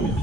Morning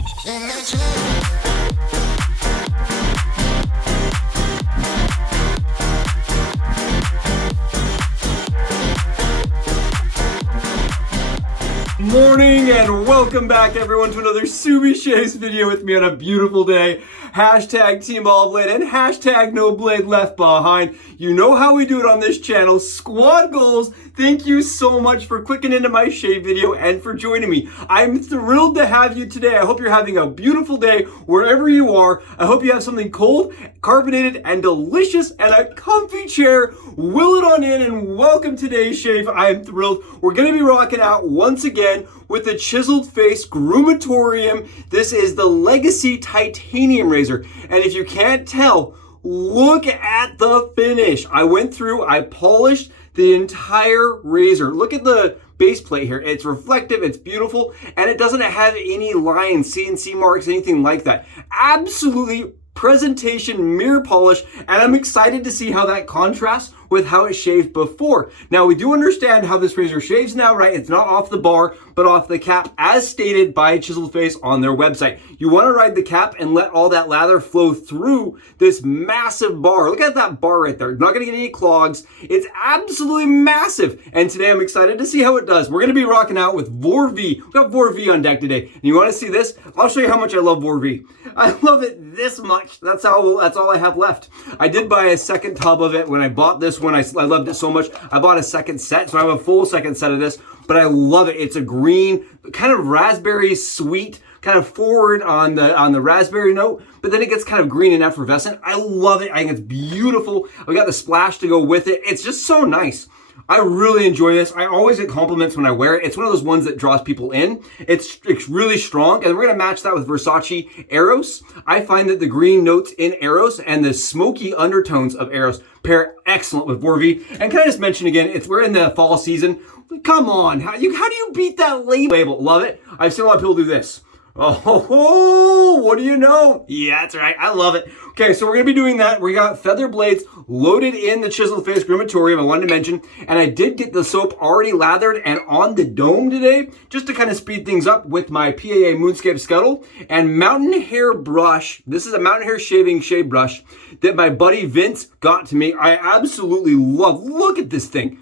and welcome back everyone to another BBS video with me on a beautiful day. Hashtag Team All Blade and hashtag No Blade Left Behind. You know how we do it on this channel. Squad goals. Thank you so much for clicking into my shave video and for joining me. I'm thrilled to have you today. I hope you're having a beautiful day wherever you are. I hope you have something cold, carbonated, and delicious and a comfy chair. Will it on in and welcome today's shave. I am thrilled. We're going to be rocking out once again with the Chiseled Face Groomatorium. This is the Legacy Titanium razor. And if you can't tell, look at the finish. I went through, I polished the entire razor. Look at the base plate here. It's reflective, it's beautiful, and it doesn't have any lines, CNC marks, anything like that. Absolutely presentation mirror polish, and I'm excited to see how that contrasts with how it shaved before. Now, we do understand how this razor shaves now, right? It's not off the bar, but off the cap, as stated by Chiseled Face on their website. You want to ride the cap and let all that lather flow through this massive bar. Look at that bar right there. You're not going to get any clogs. It's absolutely massive. And today I'm excited to see how it does. We're going to be rocking out with Vor V. We've got Vor V on deck today. And you want to see this? I'll show you how much I love Vor V. I love it this much. That's all I have left. I did buy a second tub of it when I bought this one. I loved it so much. I bought a second set, so I have a full second set of this, but I love it. It's a green, kind of raspberry sweet, kind of forward on the raspberry note, but then it gets kind of green and effervescent. I love it. I think it's beautiful. I got the splash to go with it. It's just so nice. I really enjoy this. I always get compliments when I wear it. It's one of those ones that draws people in. It's really strong, and we're going to match that with Versace Eros. I find that the green notes in Eros and the smoky undertones of Eros pair excellent with Vor V. And can I just mention again, we're in the fall season. Come on, how do you beat that label? Love it. I've seen a lot of people do this. Oh, what do you know? Yeah, that's right. I love it. Okay, so we're going to be doing that. We got feather blades loaded in the Chiseled Face Groomatorium, I wanted to mention. And I did get the soap already lathered and on the dome today, just to kind of speed things up with my PAA Moonscape Scuttle and Mountain Hare brush. This is a Mountain Hare shaving shave brush that my buddy Vince got to me. I absolutely love. Look at this thing.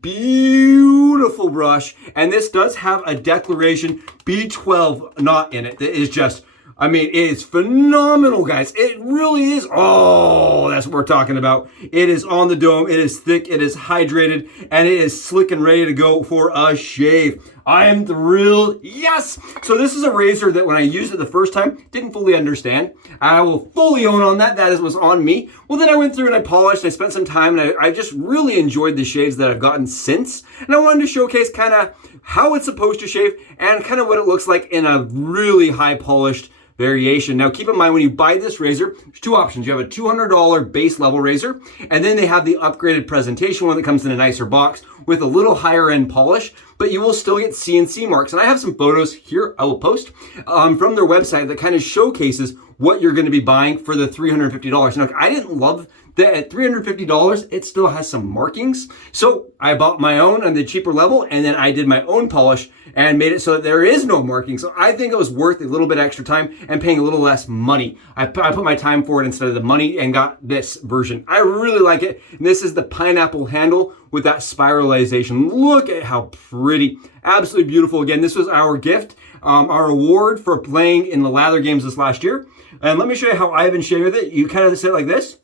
Beautiful brush, and this does have a Declaration B12 knot in it that is just, I mean, it is phenomenal, guys. It really is. Oh, that's what we're talking about. It is on the dome, it is thick, it is hydrated, and it is slick and ready to go for a shave. I am thrilled. Yes! So this is a razor that when I used it the first time, didn't fully understand. I will fully own on that. That was on me. Well, then I went through and I polished. I spent some time, and I just really enjoyed the shaves that I've gotten since. And I wanted to showcase kind of how it's supposed to shave and kind of what it looks like in a really high polished variation. Now, keep in mind, when you buy this razor, there's two options. You have a $200 base level razor, and then they have the upgraded presentation one that comes in a nicer box with a little higher end polish, but you will still get CNC marks. And I have some photos here I will post from their website that kind of showcases what you're going to be buying for the $350. Now, I didn't love that at $350, it still has some markings. So I bought my own on the cheaper level, and then I did my own polish and made it so that there is no marking. So I think it was worth a little bit extra time and paying a little less money. I put my time for it instead of the money and got this version. I really like it. And this is the pineapple handle with that spiralization. Look at how pretty. Absolutely beautiful. Again, this was our gift, our award for playing in the Lather games this last year. And let me show you how I've been shaving with it. You kind of sit like this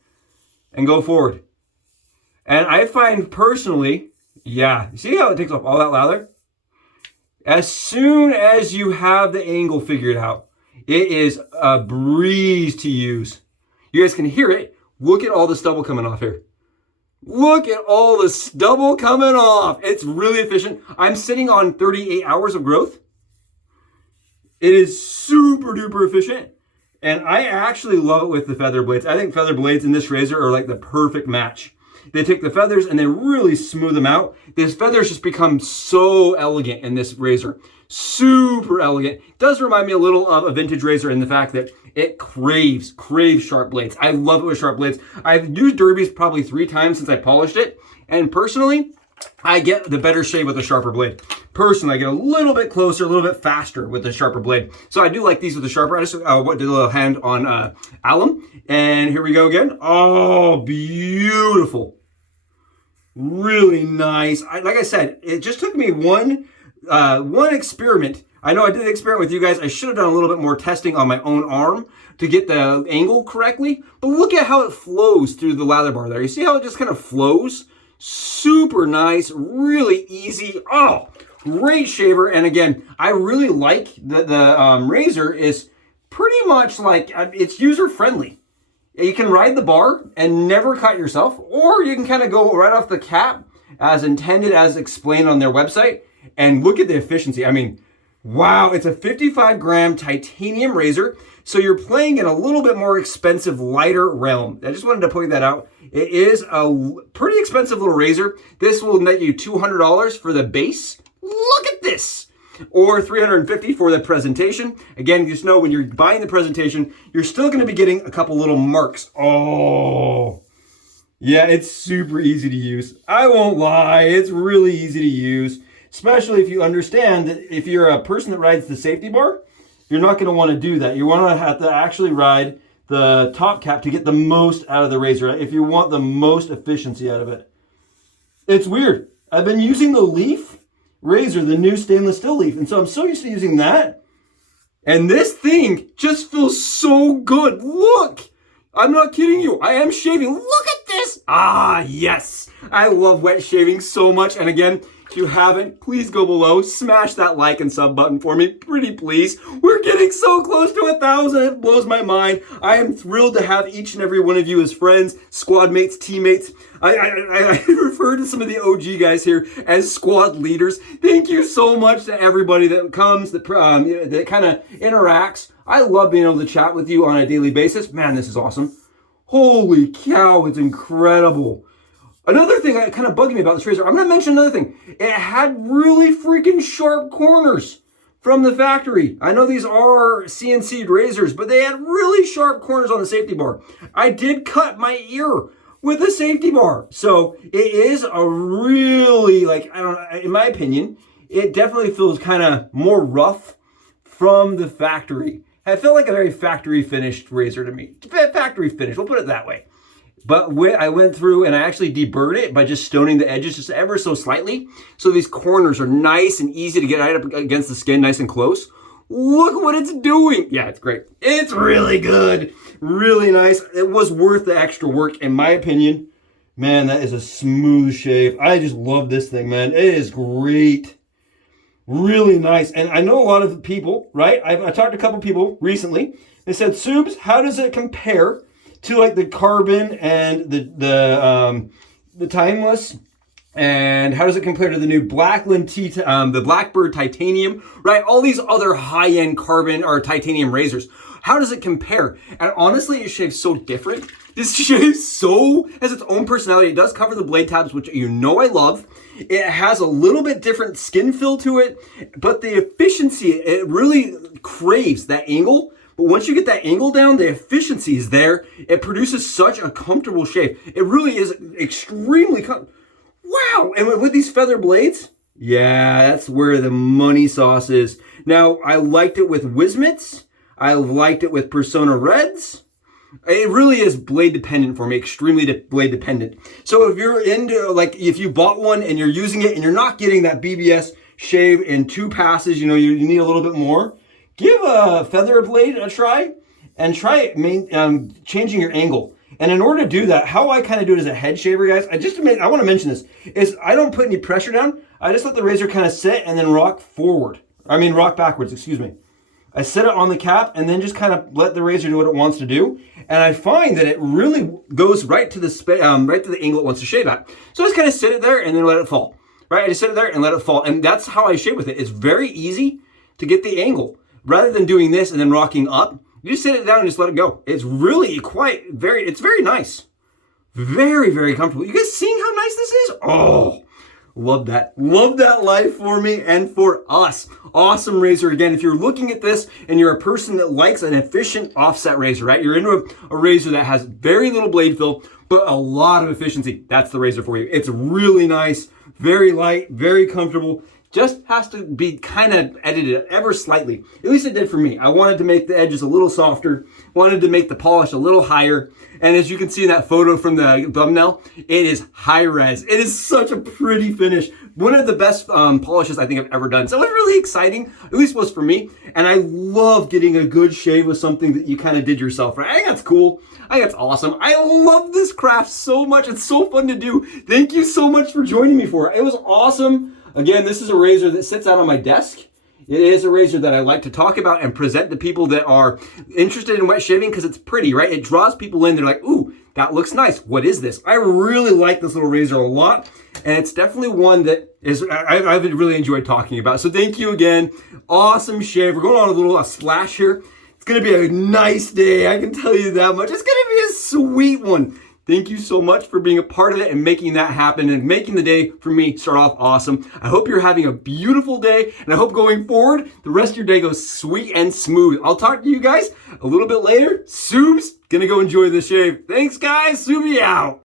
and go forward. And I find personally, yeah, see how it takes off all that lather? As soon as you have the angle figured out, it is a breeze to use. You guys can hear it. Look at all the stubble coming off here. Look at all the stubble coming off. It's really efficient. I'm sitting on 38 hours of growth. It is super duper efficient. And I actually love it with the feather blades. I think feather blades in this razor are like the perfect match. They take the feathers and they really smooth them out. These feathers just become so elegant in this razor. Super elegant. It does remind me a little of a vintage razor in the fact that it craves sharp blades. I love it with sharp blades. I've used derbies probably 3 times since I polished it. And personally, I get the better shave with a sharper blade. Personally, I get a little bit closer, a little bit faster with a sharper blade. So I do like these with the sharper. I just did a little hand on alum. And here we go again. Oh, beautiful. Really nice. Like I said, it just took me one experiment. I know I did an experiment with you guys. I should have done a little bit more testing on my own arm to get the angle correctly. But look at how it flows through the lather bar there. You see how it just kind of flows? Super nice, really easy. Oh, great shaver. And again, I really like the razor is pretty much like, it's user friendly. You can ride the bar and never cut yourself, or you can kind of go right off the cap as intended, as explained on their website. And look at the efficiency. I mean, wow, it's a 55-gram titanium razor. So you're playing in a little bit more expensive, lighter realm. I just wanted to point that out. It is a pretty expensive little razor. This will net you $200 for the base. Look at this. Or $350 for the presentation. Again, just know when you're buying the presentation, you're still going to be getting a couple little marks. Oh, yeah, it's super easy to use. I won't lie, it's really easy to use, especially if you understand that if you're a person that rides the safety bar, you're not going to want to do that. You want to have to actually ride the top cap to get the most out of the razor, if you want the most efficiency out of it. It's weird. I've been using the Leaf razor, the new stainless steel Leaf, and so I'm so used to using that. And this thing just feels so good. Look, I'm not kidding you. I am shaving. Look at this. Ah, yes. I love wet shaving so much. And again, if you haven't, please go below, smash that like and sub button for me, pretty please. We're getting so close to 1,000. It blows my mind. I am thrilled to have each and every one of you as friends, squad mates, teammates. I refer to some of the OG guys here as squad leaders. Thank you so much to everybody that comes, that kind of interacts. I love being able to chat with you on a daily basis. Man, this is awesome. Holy cow, it's incredible. Another thing that kind of bugged me about this razor, I'm going to mention another thing. It had really freaking sharp corners from the factory. I know these are CNC'd razors, but they had really sharp corners on the safety bar. I did cut my ear with a safety bar. So it is a really, like, I don't know, in my opinion, it definitely feels kind of more rough from the factory. It felt like a very factory finished razor to me. Factory finished, we'll put it that way. But I went through and I actually deburred it by just stoning the edges just ever so slightly. So these corners are nice and easy to get right up against the skin, nice and close. Look what it's doing. Yeah, it's great. It's really good. Really nice. It was worth the extra work, in my opinion. Man, that is a smooth shave. I just love this thing, man. It is great. Really nice. And I know a lot of people, right? I talked to a couple people recently. They said, Subs, how does it compare to like the carbon and the timeless, and how does it compare to the new the Blackbird titanium, right? All these other high-end carbon or titanium razors. How does it compare? And honestly, it shaves so different. This shaves has its own personality. It does cover the blade tabs, which you know I love. It has a little bit different skin fill to it, but the efficiency, it really craves that angle. But once you get that angle down, the efficiency is there. It produces such a comfortable shave. It really is extremely wow. And with these feather blades, yeah, that's where the money sauce is. Now, I liked it with Wismits. I liked it with Persona Reds. It really is blade dependent for me, extremely blade dependent. So if you're into, like, if you bought one and you're using it and you're not getting that BBS shave in 2 passes, you know, you need a little bit more, give a feather blade a try and try changing your angle. And in order to do that, how I kind of do it as a head shaver, guys, I want to mention this, is I don't put any pressure down. I just let the razor kind of sit and then rock backwards, excuse me. I set it on the cap and then just kind of let the razor do what it wants to do. And I find that it really goes right to the angle it wants to shave at. So I just kind of sit it there and then let it fall. Right? I just sit it there and let it fall. And that's how I shave with it. It's very easy to get the angle. Rather than doing this and then rocking up, you just sit it down and just let it go. It's really it's very nice. Very, very comfortable. You guys seeing how nice this is? Oh, love that. Love that life for me and for us. Awesome razor. Again, if you're looking at this and you're a person that likes an efficient offset razor, right? You're into a razor that has very little blade fill, but a lot of efficiency. That's the razor for you. It's really nice, very light, very comfortable. Just has to be kind of edited ever slightly. At least it did for me. I wanted to make the edges a little softer, wanted to make the polish a little higher. And as you can see in that photo from the thumbnail, it is high res. It is such a pretty finish. One of the best polishes I think I've ever done. So it was really exciting, at least was for me. And I love getting a good shave with something that you kind of did yourself, right? I think that's cool. I think that's awesome. I love this craft so much. It's so fun to do. Thank you so much for joining me for it. It was awesome. Again, this is a razor that sits out on my desk. It is a razor that I like to talk about and present to people that are interested in wet shaving because it's pretty, right? It draws people in. They're like, ooh, that looks nice. What is this? I really like this little razor a lot. And it's definitely one that I've really enjoyed talking about. So thank you again. Awesome shave. We're going on a little splash here. It's going to be a nice day. I can tell you that much. It's going to be a sweet one. Thank you so much for being a part of it and making that happen and making the day for me start off awesome. I hope you're having a beautiful day, and I hope going forward, the rest of your day goes sweet and smooth. I'll talk to you guys a little bit later. Soob's gonna go enjoy the shave. Thanks, guys. Sooby out.